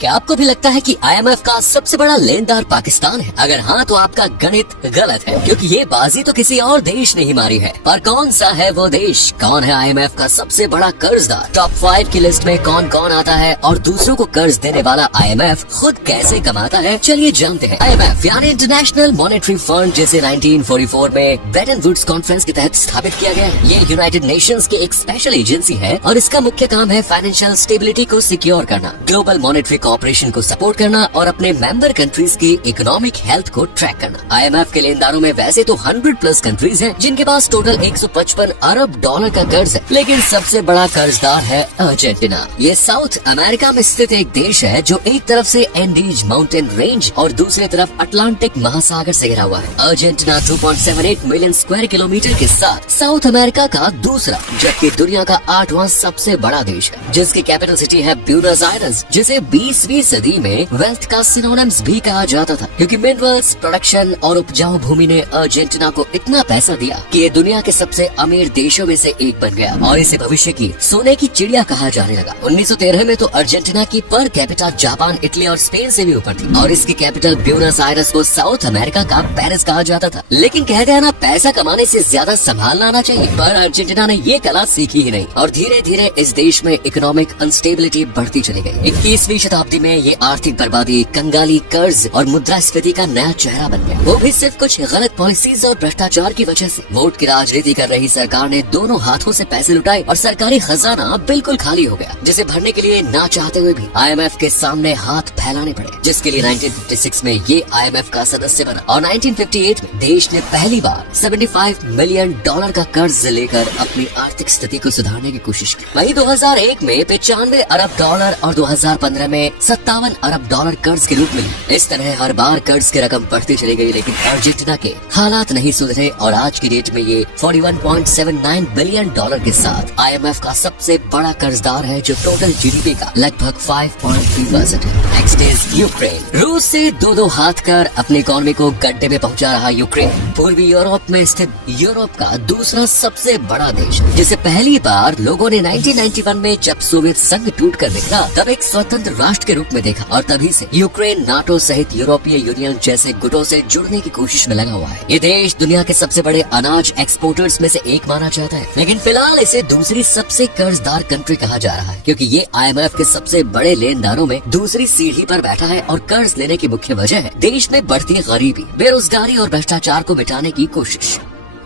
क्या आपको भी लगता है कि IMF का सबसे बड़ा लेनदार पाकिस्तान है? अगर हाँ तो आपका गणित गलत है, क्योंकि ये बाजी तो किसी और देश ने ही मारी है। पर कौन सा है वो देश? कौन है IMF का सबसे बड़ा कर्जदार? टॉप 5 की लिस्ट में कौन कौन आता है और दूसरों को कर्ज देने वाला IMF खुद कैसे कमाता है? चलिए जानते हैं। IMF यानी इंटरनेशनल मॉनेटरी फंड, जिसे 1944 में ब्रेटन वुड्स कॉन्फ्रेंस के तहत स्थापित किया गया है। ये यूनाइटेड नेशंस की एक स्पेशल एजेंसी है और इसका मुख्य काम है फाइनेंशियल स्टेबिलिटी को सिक्योर करना, ग्लोबल मॉनेटरी ऑपरेशन को सपोर्ट करना और अपने मेंबर कंट्रीज की इकोनॉमिक हेल्थ को ट्रैक करना। IMF के लेनदारों में वैसे तो 100+ कंट्रीज हैं, जिनके पास टोटल 155 अरब डॉलर का कर्ज है, लेकिन सबसे बड़ा कर्जदार है अर्जेंटीना। ये साउथ अमेरिका में स्थित एक देश है जो एक तरफ से एंडीज माउंटेन रेंज और दूसरी तरफ अटलांटिक महासागर से घिरा हुआ है। अर्जेंटीना 2.78 मिलियन स्क्वायर किलोमीटर के साथ साउथ अमेरिका का दूसरा जबकि दुनिया का 8वां सबसे बड़ा देश है, जिसकी कैपिटल सिटी है ब्यूनस आयर्स, जिसे 20वीं सदी में वेल्थ का सिनोनिम्स भी कहा जाता था, क्योंकि मिनरल्स प्रोडक्शन और उपजाऊ भूमि ने अर्जेंटीना को इतना पैसा दिया कि ये दुनिया के सबसे अमीर देशों में से एक बन गया और इसे भविष्य की सोने की चिड़िया कहा जाने लगा। 1913 में तो अर्जेंटीना की पर कैपिटा जापान, इटली और स्पेन से भी ऊपर थी और इसकी कैपिटल ब्यूनस आयर्स को साउथ अमेरिका का पेरिस कहा जाता था। लेकिन कहते हैं ना, पैसा कमाने से ज्यादा संभालना आना चाहिए, पर अर्जेंटीना ने ये कला सीखी ही नहीं और धीरे धीरे इस देश में इकोनॉमिक अनस्टेबिलिटी बढ़ती चली गई। 21वीं शताब्दी में ये आर्थिक बर्बादी, कंगाली, कर्ज और मुद्रास्फीति का नया चेहरा बन गया, वो भी सिर्फ कुछ गलत पॉलिसीज और भ्रष्टाचार की वजह से। वोट की राजनीति कर रही सरकार ने दोनों हाथों से पैसे लुटाए और सरकारी खजाना बिल्कुल खाली हो गया, जिसे भरने के लिए ना चाहते हुए भी IMF के सामने हाथ फैलाने पड़े, जिसके लिए 1956 में ये IMF का सदस्य बना और 1958 में देश ने पहली बार $75 मिलियन का कर्ज लेकर अपनी आर्थिक स्थिति को सुधारने की कोशिश की। वही 2001 में 95 अरब डॉलर और 2015 में 57 अरब डॉलर कर्ज के रूप में। इस तरह हर बार कर्ज की रकम बढ़ती चली गई, लेकिन अर्जेंटीना के हालात नहीं सुधरे और आज की डेट में ये $41.79 बिलियन के साथ IMF का सबसे बड़ा कर्जदार है, जो टोटल GDP का लगभग 5.3% है। Next is Ukraine. रूस से दो हाथ कर अपनी इकोनॉमी को गड्ढे में पहुंचा रहा यूक्रेन पूर्वी यूरोप में स्थित यूरोप का दूसरा सबसे बड़ा देश, जिसे पहली बार लोगों ने 1991 में जब सोवियत संघ टूट कर निकला तब एक स्वतंत्र राष्ट्र के रूप में देखा और तभी से यूक्रेन नाटो सहित यूरोपीय यूनियन जैसे गुटों से जुड़ने की कोशिश में लगा हुआ है। ये देश दुनिया के सबसे बड़े अनाज एक्सपोर्टर्स में से एक माना जाता है, लेकिन फिलहाल इसे दूसरी सबसे कर्जदार कंट्री कहा जा रहा है, क्योंकि ये IMF के सबसे बड़े लेनदारों में दूसरी सीढ़ी पर बैठा है और कर्ज लेने की मुख्य वजह है देश में बढ़ती गरीबी, बेरोजगारी और भ्रष्टाचार को मिटाने की कोशिश।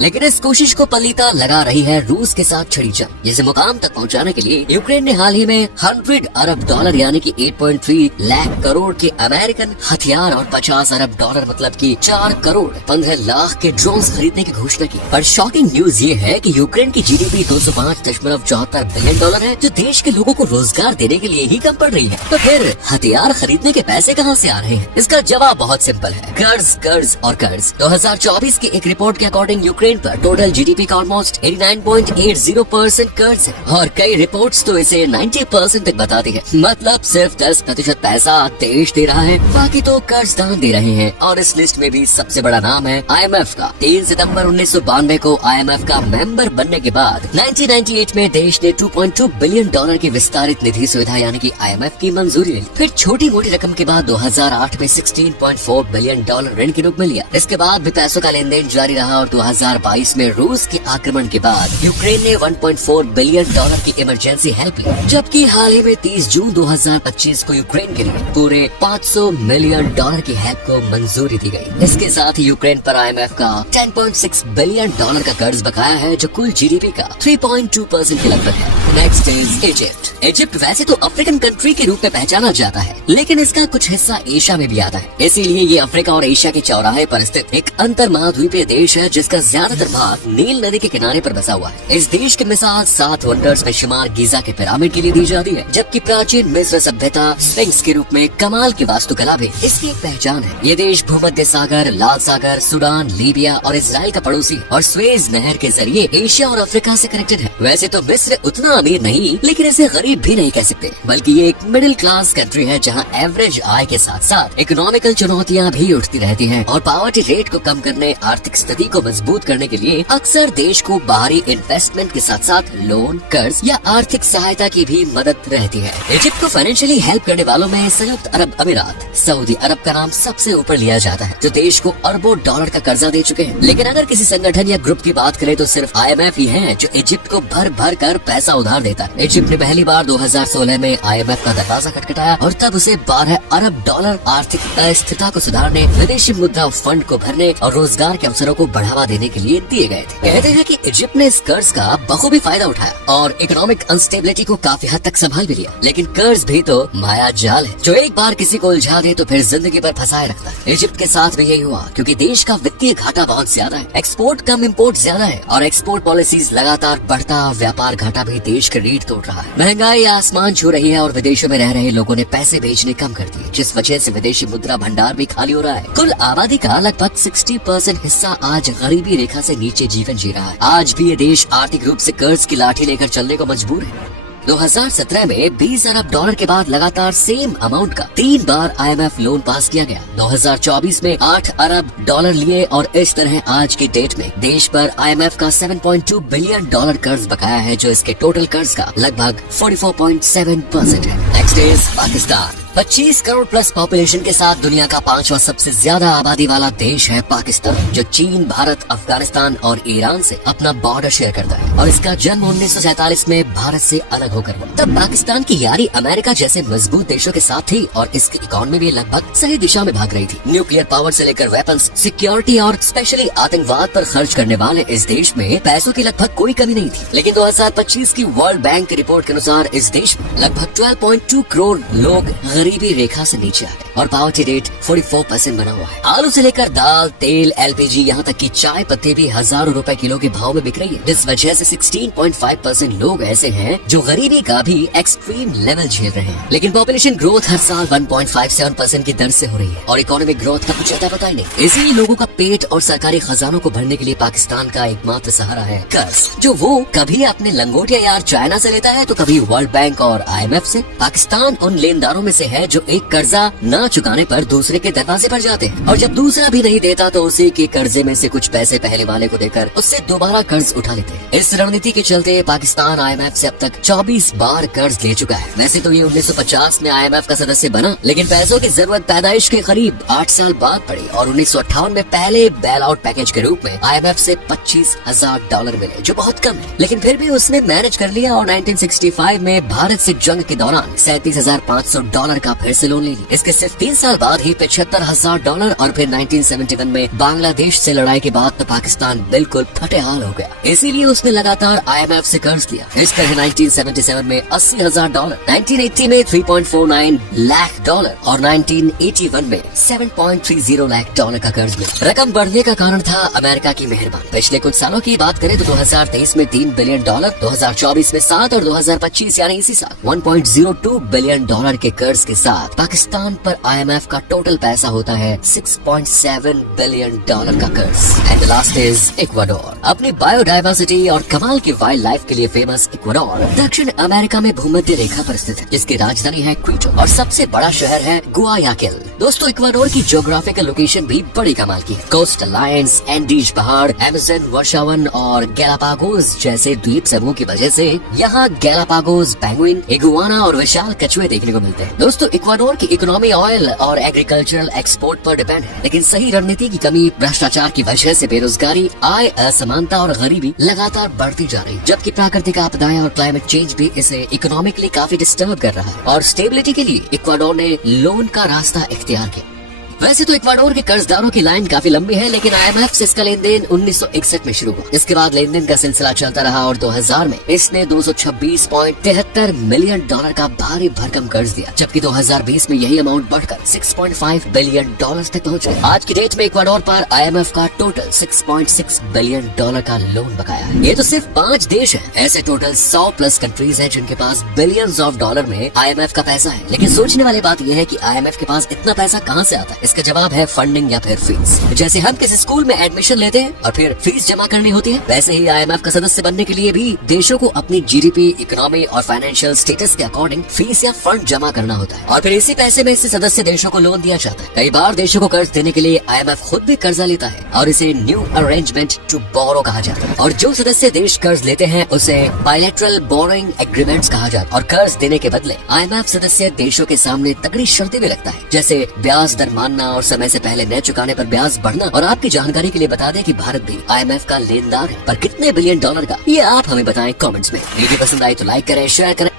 लेकिन इस कोशिश को पलीता लगा रही है रूस के साथ छड़ी जंग, जिसे मुकाम तक पहुंचाने के लिए यूक्रेन ने हाल ही में 100 अरब डॉलर यानी कि 8.3 लाख करोड़ के अमेरिकन हथियार और 50 अरब डॉलर मतलब कि 4 करोड़ 15 लाख के ड्रोन्स खरीदने की घोषणा की। पर शॉकिंग न्यूज ये है कि यूक्रेन की GDP $205.74 बिलियन है, जो देश के लोगों को रोजगार देने के लिए ही कम पड़ रही है। तो फिर हथियार खरीदने के पैसे कहाँ से आ रहे हैं? इसका जवाब बहुत सिंपल है, कर्ज, कर्ज और कर्ज। 2024 की एक रिपोर्ट के अकॉर्डिंग यूक्रेन पर टोटल GDP का ऑलमोस्ट 89.80% कर्ज है और कई रिपोर्ट्स तो इसे 90% तक बताती है। मतलब सिर्फ 10% पैसा देश दे रहा है, बाकी तो कर्जदार दे रहे हैं। और इस लिस्ट में भी सबसे बड़ा नाम है IMF का। 3 सितंबर 1992 को IMF का मेंबर बनने के बाद 1998 में देश ने $2.2 बिलियन की विस्तारित निधि सुविधा यानी कि IMF की मंजूरी ली। फिर छोटी मोटी रकम के बाद 2008 में $16.4 बिलियन ऋण के रूप में लिया। इसके बाद भी पैसों का लेन देन जारी रहा और 2022 में रूस के आक्रमण के बाद यूक्रेन ने $1.4 बिलियन की इमरजेंसी हेल्प ली, जबकि हाल ही में 30 जून 2025 को यूक्रेन के लिए पूरे $500 मिलियन की हेल्प को मंजूरी दी गई। इसके साथ ही यूक्रेन पर IMF का $10.6 बिलियन का कर्ज बकाया है, जो कुल GDP का 3.2% के लगभग है। Next is Egypt. इजिप्ट वैसे तो अफ्रीकन कंट्री के रूप में पहचाना जाता है, लेकिन इसका कुछ हिस्सा एशिया में भी आता है, इसीलिए ये अफ्रीका और एशिया के चौराहे पर स्थित एक अंतर महाद्वीपीय देश है, जिसका ज्यादातर भाग नील नदी के किनारे पर बसा हुआ है। इस देश की मिसाल 7 वंडर्स में शुमार गीजा के पिरामिड के लिए दी जाती है, जबकि प्राचीन मिस्र सभ्यता स्फिंक्स के रूप में कमाल की वास्तुकला भी इसकी एक पहचान है। ये देश भूमध्य सागर, लाल सागर, सूडान, लीबिया और इसराइल का पड़ोसी और स्वेज नहर के जरिए एशिया और अफ्रीका से कनेक्टेड है। वैसे तो मिस्र उतना अमीर नहीं, लेकिन इसे गरीब भी नहीं कह सकते, बल्कि ये एक मिडिल क्लास कंट्री है, जहाँ एवरेज आय के साथ साथ इकोनॉमिकल चुनौतियाँ भी उठती रहती हैं और पॉवर्टी रेट को कम करने, आर्थिक स्थिति को मजबूत करने के लिए अक्सर देश को बाहरी इन्वेस्टमेंट के साथ साथ लोन, कर्ज या आर्थिक सहायता की भी मदद रहती है। इजिप्ट को फाइनेंशियली हेल्प करने वालों में संयुक्त अरब अमीरात, सऊदी अरब का नाम सबसे ऊपर लिया जाता है, जो देश को अरबों डॉलर का कर्जा दे चुके हैं। लेकिन अगर किसी संगठन या ग्रुप की बात करें तो सिर्फ IMF ही है जो इजिप्ट को भर भर कर पैसा उधार देता है। इजिप्ट ने पहली बार 2016 में IMF का दरवाजा खटखटाया और तब उसे 12 अरब डॉलर आर्थिक अस्थिरता को सुधारने, विदेशी मुद्रा फंड को भरने और रोजगार के अवसरों को बढ़ावा देने के लिए दिए गए थे। कहते हैं कि इजिप्ट ने इस कर्ज का बखूबी फायदा उठाया और इकोनॉमिक अनस्टेबिलिटी को काफी हद तक संभाल भी लिया। लेकिन कर्ज भी तो माया जाल है जो एक बार किसी को उलझा दे तो फिर जिंदगी पर फंसाए रखता है। इजिप्ट के साथ भी यही हुआ क्योंकि देश का वित्तीय घाटा बहुत ज्यादा है, एक्सपोर्ट कम इम्पोर्ट ज्यादा है और एक्सपोर्ट पॉलिसीज लगातार बढ़ता व्यापार घाटा भी देश की रीढ़ तोड़ रहा है। महंगाई आसमान छू रही है और विदेशों में रह रहे लोगों ने पैसे भेजने कम कर दिए, जिस वजह से विदेशी मुद्रा भंडार भी खाली हो रहा है। कुल आबादी का लगभग 60% हिस्सा आज गरीबी रेखा से नीचे जीवन जी रहा है। आज भी ये देश आर्थिक रूप से कर्ज की लाठी लेकर चलने को मजबूर है। 2017 में 20 अरब डॉलर के बाद लगातार सेम अमाउंट का 3 बार IMF लोन पास किया गया। 2024 में 8 अरब डॉलर लिए और इस तरह आज की डेट में देश पर IMF का 7.2 बिलियन डॉलर कर्ज बकाया है, जो इसके टोटल कर्ज का लगभग 44.7% है। Next is Pakistan. 25 crore plus population के साथ दुनिया का 5वां सबसे ज्यादा आबादी वाला देश है पाकिस्तान, जो चीन, भारत, अफगानिस्तान और ईरान से अपना बॉर्डर शेयर करता है और इसका जन्म 1947 में भारत से अलग होकर हुआ। तब पाकिस्तान की यारी अमेरिका जैसे मजबूत देशों के साथ थी और इसकी इकोनॉमी भी लगभग सही दिशा में भाग रही थी। न्यूक्लियर पावर से लेकर वेपन्स, सिक्योरिटी और स्पेशली आतंकवाद पर खर्च करने वाले इस देश में पैसों की लगभग कोई कमी नहीं थी। लेकिन 2025 की वर्ल्ड बैंक की रिपोर्ट के अनुसार इस देश में लगभग 12.2 करोड़ लोग गरीबी रेखा से नीचे आ गए और पावर्टी रेट 44% बना हुआ है। आलू से लेकर दाल, तेल, LPG यहाँ तक कि चाय पत्ती भी हजारों रुपए किलो के भाव में बिक रही है, जिस वजह से 16.5% लोग ऐसे हैं जो गरीबी का भी एक्सट्रीम लेवल झेल रहे हैं। लेकिन पॉपुलेशन ग्रोथ हर साल 1.57% की दर से हो रही है और इकोनॉमिक ग्रोथ का कुछ अता पता ही नहीं। इसीलिए लोगों का पेट और सरकारी खजानों को भरने के लिए पाकिस्तान का एकमात्र सहारा है कर्ज, जो वो कभी अपने लंगोटिया यार चाइना से लेता है तो कभी वर्ल्ड बैंक और IMF से। पाकिस्तान उन लेनदारों में से है जो एक कर्जा न चुकाने पर दूसरे के दरवाजे पर जाते हैं और जब दूसरा भी नहीं देता तो उसी के कर्जे में से कुछ पैसे पहले वाले को देकर उससे दोबारा कर्ज उठा लेते हैं। इस रणनीति के चलते पाकिस्तान IMF से अब तक 24 बार कर्ज ले चुका है। वैसे तो ये 1950 में IMF का सदस्य बना, लेकिन पैसों की जरूरत पैदाइश के करीब 8 साल बाद पड़ी और 1958 में पहले बेल आउट पैकेज के रूप में IMF से $25,000 मिले, जो बहुत कम है, लेकिन फिर भी उसने मैनेज कर लिया और 1965 में भारत से जंग के दौरान $37,500 का फिर से लोन ले ली। इसके सिर्फ 3 साल बाद ही $75,000 और फिर 1971 में बांग्लादेश से लड़ाई के बाद तो पाकिस्तान बिल्कुल फटे हाल हो गया। इसीलिए उसने लगातार IMF से कर्ज लिया। इस तरह 1977 में $80,000, 1980 में $3.49 लाख और 1981 में $7.30 लाख का कर्ज मिला। रकम बढ़ने का कारण था अमेरिका की मेहरबानी। पिछले कुछ सालों की बात करें तो 2023 में $3 बिलियन, 2024 में 7 और 2025 यानी इसी साल $1.02 बिलियन के कर्ज के साथ पाकिस्तान पर IMF का टोटल पैसा होता है $6.7 बिलियन का कर्ज। And last is Ecuador. अपनी बायोडाइवर्सिटी और कमाल की वाइल्ड लाइफ के लिए फेमस इक्वाडोर दक्षिण अमेरिका में भूमध्य रेखा पर स्थित है, जिसकी राजधानी है क्विटो और सबसे बड़ा शहर है गुआयाकिल। दोस्तों, इक्वाडोर की ज्योग्राफिकल लोकेशन भी बड़ी कमाल की है। कोस्टल लाइन्स, एंडीज पहाड़, अमेज़न वर्षावन और गैलापागोस जैसे द्वीप समूह की वजह से यहाँ गैलापागोस पेंगुइन, इगुआना और विशाल कछुए देखने को मिलते हैं। दोस्तों, इक्वाडोर की इकोनॉमी ऑयल और एग्रीकल्चरल एक्सपोर्ट पर डिपेंड है, लेकिन सही रणनीति की कमी, भ्रष्टाचार की वजह से बेरोजगारी, आय असमानता और गरीबी लगातार बढ़ती जा रही है, जबकि प्राकृतिक आपदाएं और क्लाइमेट चेंज भी इसे इकोनॉमिकली काफी डिस्टर्ब कर रहा है और स्टेबिलिटी के लिए इक्वाडोर ने लोन का रास्ता इख्तियार किया। वैसे तो इक्वाडोर के कर्जदारों की लाइन काफी लंबी है, लेकिन IMF से इसका लेन देन 1961 में शुरू हुआ। इसके बाद लेन देन का सिलसिला चलता रहा और 2000 में इसने $226.73 मिलियन का भारी भरकम कर्ज दिया, जबकि 2020 में यही अमाउंट बढ़कर $6.5 बिलियन तक पहुँच गया। आज की डेट में इक्वाडोर पर IMF का टोटल $6.6 बिलियन का लोन बकाया है। ये तो सिर्फ 5 देश है, ऐसे टोटल 100 प्लस कंट्रीज है जिनके पास बिलियंस ऑफ डॉलर में IMF का पैसा है। लेकिन सोचने वाली बात यह है कि IMF के पास इतना पैसा कहाँ से आता है। इसका जवाब है फंडिंग या फिर फीस। जैसे हम किसी स्कूल में एडमिशन लेते हैं और फिर फीस जमा करनी होती है, वैसे ही IMF का सदस्य बनने के लिए भी देशों को अपनी GDP, इकोनॉमी और फाइनेंशियल स्टेटस के अकॉर्डिंग फीस या फंड जमा करना होता है और फिर इसी पैसे में से सदस्य देशों को लोन दिया जाता है। कई बार देशों को कर्ज देने के लिए IMF खुद भी कर्जा लेता है और इसे न्यू अरेंजमेंट टू बोरो कहा जाता है। और जो सदस्य देश कर्ज लेते हैं उसे बायलैटरल बोरोइंग एग्रीमेंट्स कहा जाता है। और कर्ज देने के बदले IMF सदस्य देशों के सामने तगड़ी शर्तें भी रखता है, जैसे ब्याज दर मानना और समय से पहले न चुकाने पर ब्याज बढ़ना। और आपकी जानकारी के लिए बता दें कि भारत भी IMF का लेनदार है, पर कितने बिलियन डॉलर का, ये आप हमें बताएं कमेंट्स में। वीडियो पसंद आई तो लाइक करें, शेयर करें।